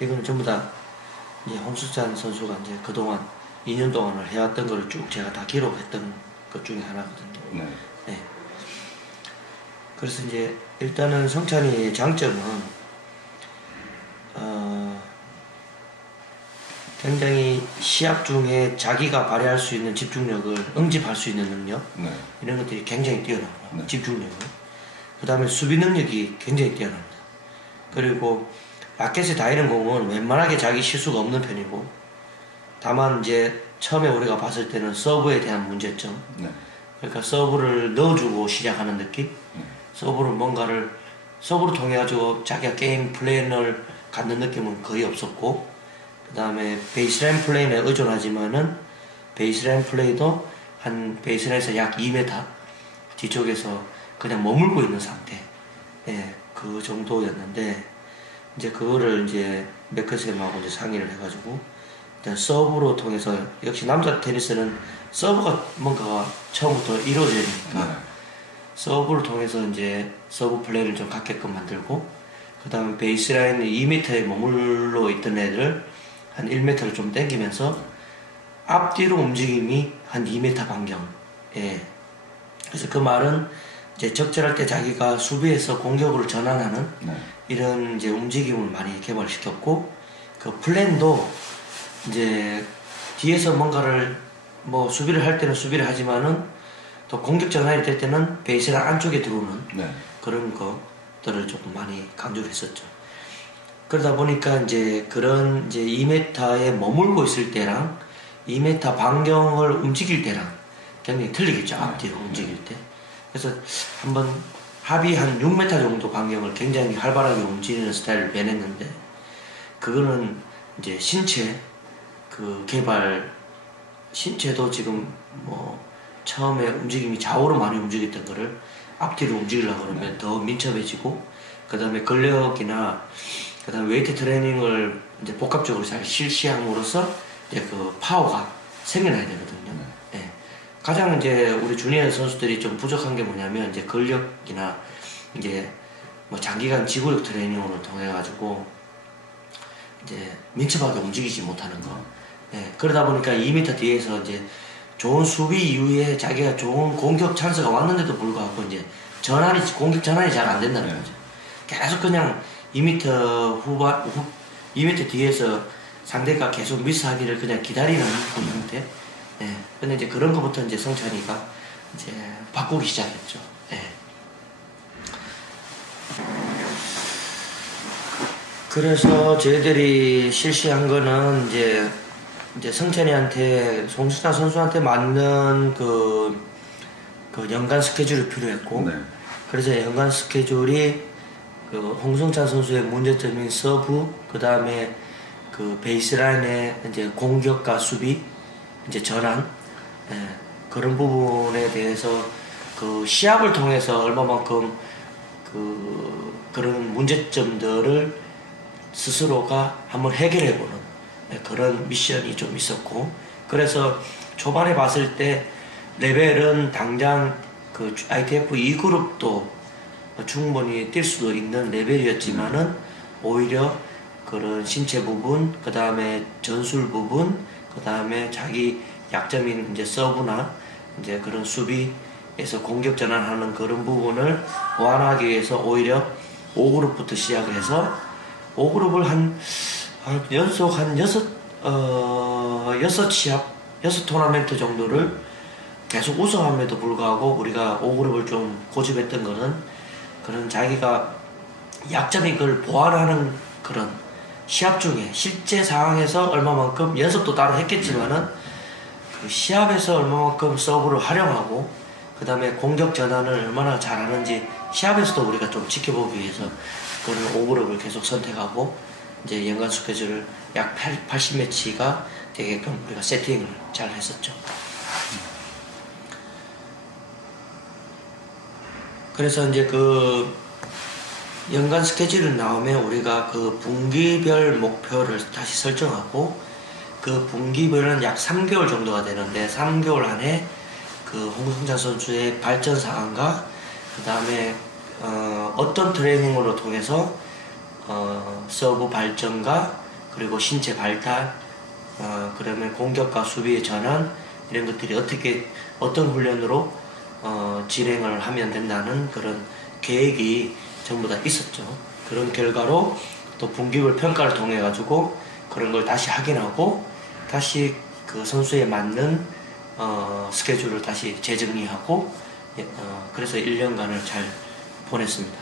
이거는 전부 다 이제 홍석찬 선수가 이제 그동안 2년 동안을 해왔던 거를 쭉 제가 다 기록했던 것 중에 하나거든요. 네. 네. 그래서 이제 일단은 성찬이의 장점은 굉장히 시합 중에 자기가 발휘할 수 있는 집중력을 응집할 수 있는 능력, 네. 이런 것들이 굉장히 뛰어납니다. 네. 집중력을. 그 다음에 수비 능력이 굉장히 뛰어납니다. 그리고 라켓에 닿이는 공은 웬만하게 자기 실수가 없는 편이고, 다만 이제 처음에 우리가 봤을 때는 서브에 대한 문제점, 네. 그러니까 서브를 넣어주고 시작하는 느낌, 서브를 통해 가지고 자기가 게임 플랜을 갖는 느낌은 거의 없었고, 그 다음에 베이스라인 플레이에 의존하지만은 베이스라인 플레이도 한 베이스라인에서 약 2m 뒤쪽에서 그냥 머물고 있는 상태, 예, 그 정도였는데, 이제 그거를 이제 매크쌤하고 이제 상의를 해가지고 일단 서브로 통해서, 역시 남자 테니스는 서브가 뭔가 처음부터 이루어져야 되니까 네. 서브를 통해서 이제 서브 플레이를 좀 갖게끔 만들고, 그 다음에 베이스라인 2m에 머물러 있던 애들을 한 1m를 좀 당기면서 앞뒤로 움직임이 한 2m 반경. 예. 그래서 그 말은 이제 적절할 때 자기가 수비에서 공격으로 전환하는 네. 이런 이제 움직임을 많이 개발시켰고, 그 플랜도 이제 뒤에서 뭔가를 뭐 수비를 할 때는 수비를 하지만은 또 공격 전환이 될 때는 베이스라인 안쪽에 들어오는 네. 그런 것들을 조금 많이 강조를 했었죠. 그러다 보니까 이제 그런 이제 2m에 머물고 있을 때랑 2m 반경을 움직일 때랑 굉장히 틀리겠죠. 앞뒤로 움직일 때. 그래서 한번 합의 한 6m 정도 반경을 굉장히 활발하게 움직이는 스타일을 빼냈는데, 그거는 이제 신체 그 개발, 신체도 지금 뭐 처음에 움직임이 좌우로 많이 움직였던 거를 앞뒤로 움직이려고 그러면 더 민첩해지고, 그 다음에 근력이나 그 다음에 웨이트 트레이닝을 이제 복합적으로 잘 실시함으로써 이제 그 파워가 생겨나야 되거든요. 예. 가장 이제 우리 주니어 선수들이 좀 부족한 게 뭐냐면, 이제 근력이나 이제 뭐 장기간 지구력 트레이닝으로 통해 가지고 이제 민첩하게 움직이지 못하는 거. 예. 그러다 보니까 2m 뒤에서 이제 좋은 수비 이후에 자기가 좋은 공격 찬스가 왔는데도 불구하고 이제 공격 전환이 잘 안 된다는 거죠. 계속 그냥 2m 2m 뒤에서 상대가 계속 미스하기를 그냥 기다리는 그런 상태. 예. 근데 이제 그런 거부터 이제 성찬이가 이제 바꾸기 시작했죠. 예. 그래서 저희들이 실시한 거는 이제 성찬이한테, 송수찬 선수한테 맞는 그 연간 스케줄이 필요했고, 네. 그래서 연간 스케줄이 그 홍성찬 선수의 문제점인 서브, 그 다음에 그 베이스라인의 이제 공격과 수비, 이제 전환, 예, 그런 부분에 대해서 그 시합을 통해서 얼마만큼 그런 문제점들을 스스로가 한번 해결해보는, 예, 그런 미션이 좀 있었고, 그래서 초반에 봤을 때 레벨은 당장 그 ITF 2그룹도 충분히 뛸 수도 있는 레벨이었지만은 오히려 그런 신체 부분, 그 다음에 전술 부분, 그 다음에 자기 약점인 이제 서브나 이제 그런 수비에서 공격 전환하는 그런 부분을 보완하기 위해서 오히려 5그룹부터 시작을 해서 5그룹을 연속 한 6 토너멘트 정도를 계속 우승함에도 불구하고 우리가 5그룹을 좀 고집했던 거는, 그런 자기가 약점인 걸 보완하는 그런 시합 중에 실제 상황에서 얼마만큼 연습도 따로 했겠지만은 그 시합에서 얼마만큼 서브를 활용하고, 그 다음에 공격 전환을 얼마나 잘하는지 시합에서도 우리가 좀 지켜보기 위해서 그런 5그룹을 계속 선택하고, 이제 연간 스케줄을 약 80매치가 되게끔 우리가 세팅을 잘 했었죠. 그래서 이제 그 연간 스케줄이 나오면 우리가 그 분기별 목표를 다시 설정하고, 그 분기별은 약 3개월 정도가 되는데 3개월 안에 그 홍성찬 선수의 발전 사항과 그 다음에 어떤 트레이닝으로 통해서 서브 발전과 그리고 신체 발달, 그러면 공격과 수비의 전환 이런 것들이 어떤 훈련으로 진행을 하면 된다는 그런 계획이 전부 다 있었죠. 그런 결과로 또 분기별 평가를 통해 가지고 그런 걸 다시 확인하고 다시 그 선수에 맞는 스케줄을 다시 재정리하고 그래서 1년간을 잘 보냈습니다.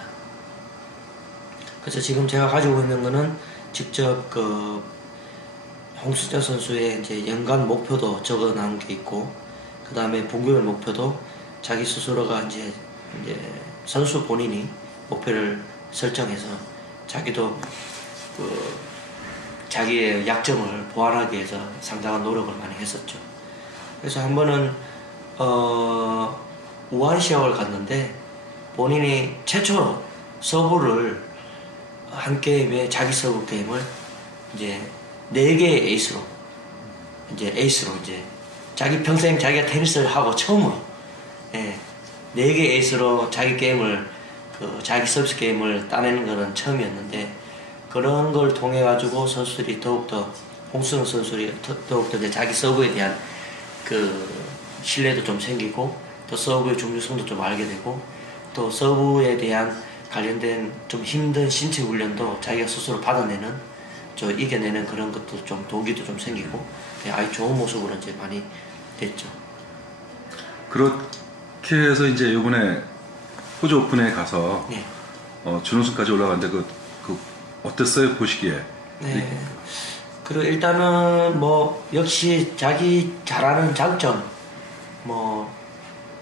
그래서 지금 제가 가지고 있는 거는 직접 그 홍수자 선수의 이제 연간 목표도 적어놓은 게 있고, 그 다음에 분기별 목표도 자기 스스로가 이제 선수 본인이 목표를 설정해서 자기도 그 자기의 약점을 보완하기 위해서 상당한 노력을 많이 했었죠. 그래서 한 번은 우한 시합을 갔는데 본인이 최초로 서브를 한 게임에 자기 서브 게임을 이제 4개의 에이스로 이제 자기 평생 자기가 테니스를 하고 처음으로 4개 에이스로 자기 게임을 자기 서비스 게임을 따내는 거는 처음이었는데, 그런 걸 통해 가지고 선수들이 더욱더 홍수영 선수들이 더욱더 이제 자기 서브에 대한 그 신뢰도 좀 생기고 또 서브의 중요성도 좀 알게 되고 또 서브에 대한 관련된 좀 힘든 신체 훈련도 자기가 스스로 받아내는 이겨내는 그런 것도 좀 동기도 좀 생기고 아주 좋은 모습으로 이제 많이 됐죠. 그렇게 해서 이제 이번에 호주 오픈에 가서 네. 준우승까지 올라갔는데 그 어땠어요, 보시기에? 네. 그리고 일단은 뭐 역시 자기 잘하는 장점, 뭐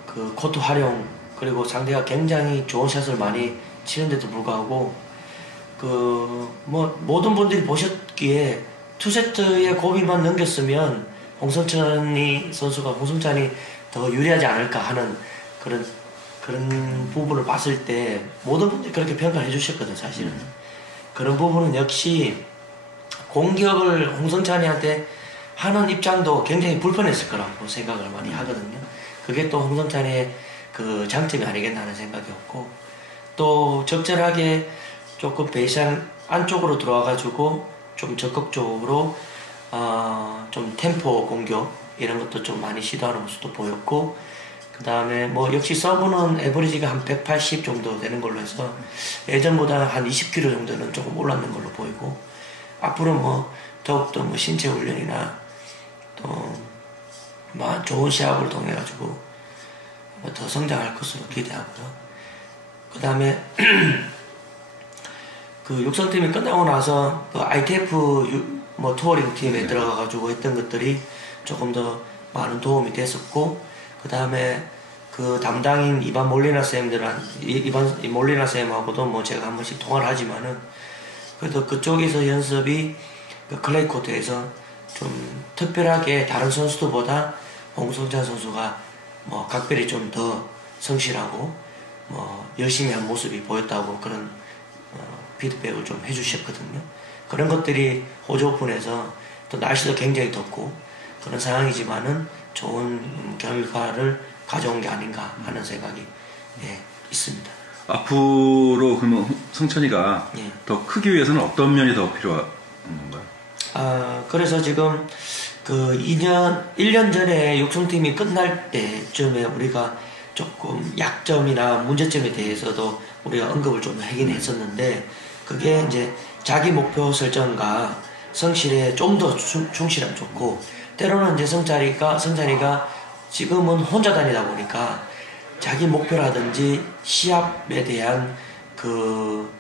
그 코트 활용, 그리고 상대가 굉장히 좋은 샷을 많이 치는데도 불구하고 그 뭐 모든 분들이 보셨기에 2세트의 고비만 넘겼으면 홍성찬이 더 유리하지 않을까 하는 그런 부분을 봤을 때 모든 분들이 그렇게 평가를 해주셨거든 사실은. 그런 부분은 역시 공격을 홍성찬이한테 하는 입장도 굉장히 불편했을 거라고 생각을 많이 하거든요. 그게 또 홍성찬의 그 장점이 아니겠나 하는 생각이었고, 또 적절하게 조금 베이스라인 안쪽으로 들어와가지고 좀 적극적으로 좀 템포 공격 이런 것도 좀 많이 시도하는 모습도 보였고, 그 다음에 뭐 역시 서브는 에버리지가 한 180 정도 되는 걸로 해서 예전보다 한 20kg 정도는 조금 올랐는 걸로 보이고, 앞으로 뭐 더욱더 뭐 신체 훈련이나 또 뭐 좋은 시합을 통해 가지고 더 성장할 것으로 기대하고요. 그 다음에 그 육성팀이 끝나고 나서 그 ITF 뭐 투어링 팀에 들어가가지고 했던 것들이 조금 더 많은 도움이 됐었고, 그 다음에 그 담당인 이반 몰리나 쌤하고도 뭐 제가 한 번씩 통화를 하지만은 그래도 그쪽에서 연습이 그 클레이 코트에서 좀 특별하게 다른 선수들보다 홍성찬 선수가 뭐 각별히 좀 더 성실하고 뭐 열심히 한 모습이 보였다고 그런 피드백을 좀 해주셨거든요. 그런 것들이 호주 오픈에서 또 날씨도 굉장히 덥고 그런 상황이지만은 좋은 결과를 가져온 게 아닌가 하는 생각이 있습니다. 앞으로 그러면 성찬이가 예. 더 크기 위해서는 어떤 면이 더 필요한 건가요? 그래서 지금 그 1년 전에 육성팀이 끝날 때쯤에 우리가 조금 약점이나 문제점에 대해서도 우리가 언급을 좀 하긴 했었는데, 그게 이제 자기 목표 설정과 성실에 좀 더 충실하면 좋고, 때로는 이제 성찬이가 지금은 혼자 다니다 보니까 자기 목표라든지 시합에 대한 그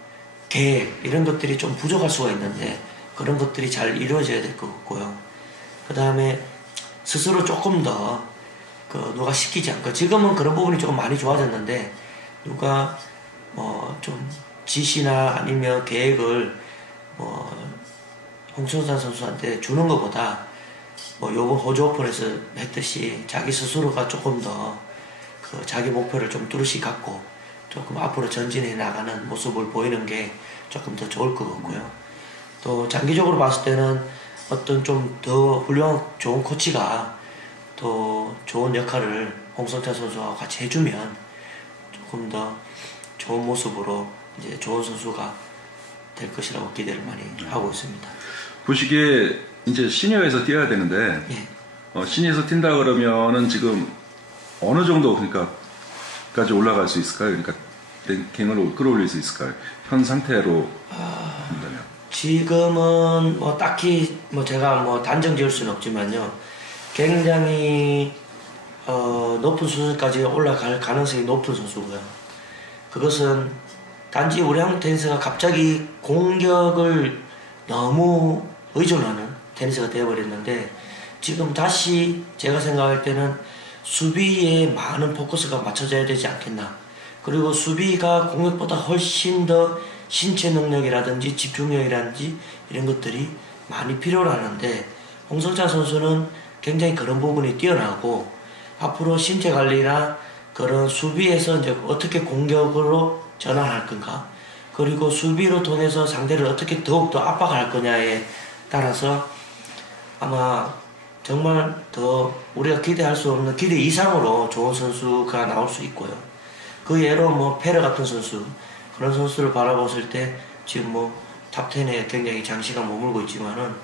계획 이런 것들이 좀 부족할 수가 있는데 그런 것들이 잘 이루어져야 될 것 같고요. 그 다음에 스스로 조금 더 누가 시키지 않고, 지금은 그런 부분이 조금 많이 좋아졌는데 누가 뭐 좀 지시나 아니면 계획을 뭐 홍성찬 선수한테 주는 것보다 뭐 요번 호주 오픈에서 했듯이 자기 스스로가 조금 더 그 자기 목표를 좀 뚜렷이 갖고 조금 앞으로 전진해 나가는 모습을 보이는 게 조금 더 좋을 것 같고요. 또 장기적으로 봤을 때는 어떤 좀 더 훌륭한 좋은 코치가 또 좋은 역할을 홍성찬 선수와 같이 해주면 조금 더 좋은 모습으로 이제 좋은 선수가 될 것이라고 기대를 많이 하고 있습니다. 보시기에 이제 시니어에서 뛰어야 되는데 시니어에서 뛴다 그러면은 지금 어느 정도 그러니까 까지 올라갈 수 있을까요? 그러니까 랭킹을 끌어올릴 수 있을까요? 현 상태로 본다면. 지금은 뭐 딱히 뭐 제가 뭐 단정 지을 수는 없지만요. 굉장히 높은 수준까지 올라갈 가능성이 높은 선수고요. 그것은 단지 우리 한국 테니스가 갑자기 공격을 너무 의존하는 테니스가 되어버렸는데 지금 다시 제가 생각할 때는 수비에 많은 포커스가 맞춰져야 되지 않겠나. 그리고 수비가 공격보다 훨씬 더 신체 능력이라든지 집중력이라든지 이런 것들이 많이 필요로 하는데 홍성찬 선수는 굉장히 그런 부분이 뛰어나고 앞으로 신체 관리나 그런 수비에서 이제 어떻게 공격으로 전환할 건가 그리고 수비로 통해서 상대를 어떻게 더욱더 압박할 거냐에 따라서 아마 정말 더 우리가 기대할 수 없는 기대 이상으로 좋은 선수가 나올 수 있고요. 그 예로 뭐 페레 같은 선수 그런 선수를 바라봤을 때 지금 뭐 탑10에 굉장히 장시간 머물고 있지만은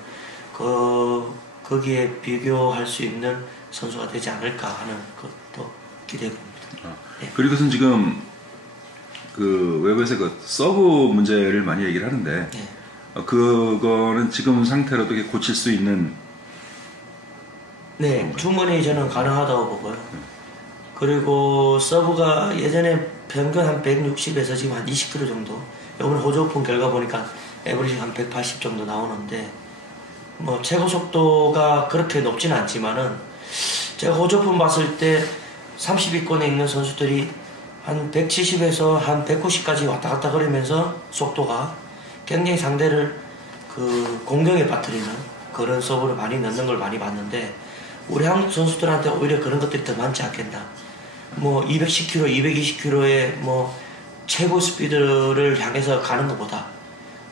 거기에 비교할 수 있는 선수가 되지 않을까 하는 것도 기대해 봅니다. 네. 그리고선 지금 그 외부에서 그 서브 문제를 많이 얘기를 하는데 네. 그거는 지금 상태로 어떻게 고칠 수 있는? 네, 충분히 저는 가능하다고 보고요. 그리고 서브가 예전에 평균 한 160에서 지금 한 20km 정도. 이번 호주 오픈 결과 보니까 에버리지 한 180 정도 나오는데 뭐 최고 속도가 그렇게 높지는 않지만은 제가 호주 오픈 봤을 때 30위권에 있는 선수들이 한 170에서 한 190까지 왔다 갔다 거리면서 속도가 굉장히 상대를 그 공격에 빠뜨리는 그런 서브를 많이 넣는 걸 많이 봤는데 우리 한국 선수들한테 오히려 그런 것들이 더 많지 않겠나. 뭐 210km, 220km의 뭐 최고 스피드를 향해서 가는 것보다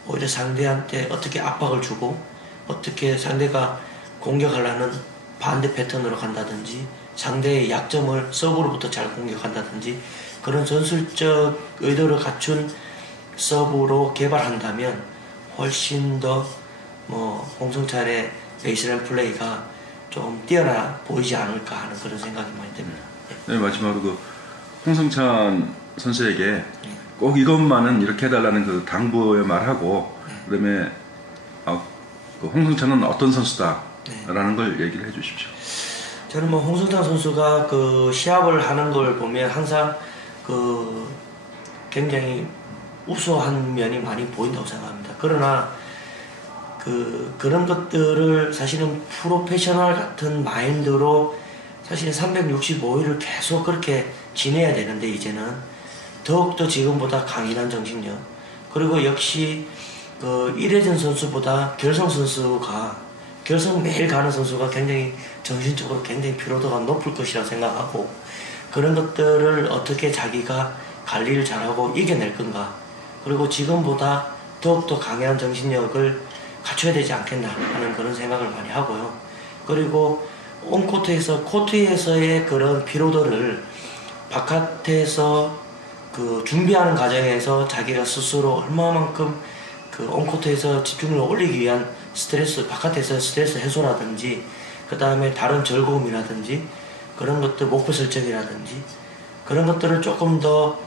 오히려 상대한테 어떻게 압박을 주고 어떻게 상대가 공격하려는 반대 패턴으로 간다든지 상대의 약점을 서브로부터 잘 공격한다든지 그런 전술적 의도를 갖춘 서브로 개발한다면 훨씬 더 뭐 홍성찬의 베이스라인 플레이가 좀 뛰어나 보이지 않을까 하는 그런 생각이 많이 듭니다. 네, 마지막으로 그 홍성찬 선수에게 꼭 이것만은 이렇게 해달라는 그 당부의 말하고 그다음에 그 홍성찬은 어떤 선수다라는 걸 얘기를 해주십시오. 저는 뭐 홍성찬 선수가 그 시합을 하는 걸 보면 항상 그 굉장히 우수한 면이 많이 보인다고 생각합니다. 그러나 그런 것들을 사실은 프로페셔널 같은 마인드로 사실은 365일을 계속 그렇게 지내야 되는데 이제는 더욱더 지금보다 강인한 정신력 그리고 역시 그 이래전 선수보다 결성 매일 가는 선수가 굉장히 정신적으로 굉장히 피로도가 높을 것이라고 생각하고 그런 것들을 어떻게 자기가 관리를 잘하고 이겨낼 건가 그리고 지금보다 더욱더 강한 정신력을 갖춰야 되지 않겠나 하는 그런 생각을 많이 하고요. 그리고 코트에서의 그런 피로도를 바깥에서 그 준비하는 과정에서 자기가 스스로 얼마만큼 그 온코트에서 집중력을 올리기 위한 바깥에서 스트레스 해소라든지 그 다음에 다른 즐거움이라든지 그런 것들 목표 설정이라든지 그런 것들을 조금 더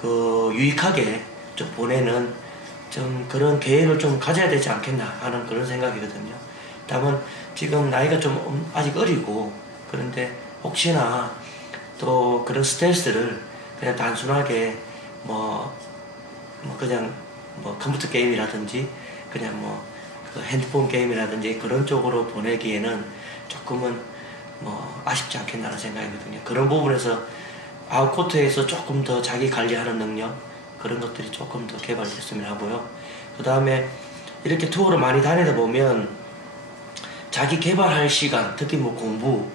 그 유익하게 좀 보내는 좀 그런 계획을 좀 가져야 되지 않겠나 하는 그런 생각이거든요. 다만 지금 나이가 좀 아직 어리고 그런데 혹시나 또 그런 스트레스를 그냥 단순하게 그냥 컴퓨터 게임이라든지 그냥 그 핸드폰 게임이라든지 그런 쪽으로 보내기에는 조금은 아쉽지 않겠나는 생각이거든요. 그런 부분에서 아웃코트에서 조금 더 자기 관리하는 능력 그런 것들이 조금 더 개발됐으면 하고요. 그 다음에 이렇게 투어를 많이 다니다 보면 자기 개발할 시간, 특히 공부,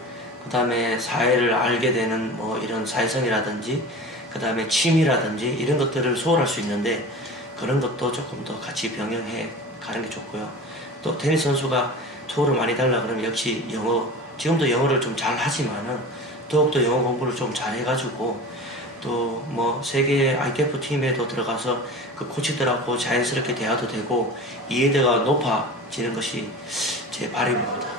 그 다음에 사회를 알게 되는 이런 사회성이라든지 그 다음에 취미라든지 이런 것들을 소홀할 수 있는데 그런 것도 조금 더 같이 병행해 가는 게 좋고요. 또 테니스 선수가 투어를 많이 달라 그러면 역시 지금도 영어를 좀 잘 하지만은 더욱더 영어 공부를 좀 잘 해가지고 또 세계 ITF 팀에도 들어가서 그 코치들하고 자연스럽게 대화도 되고 이해도가 것이 제 바람입니다.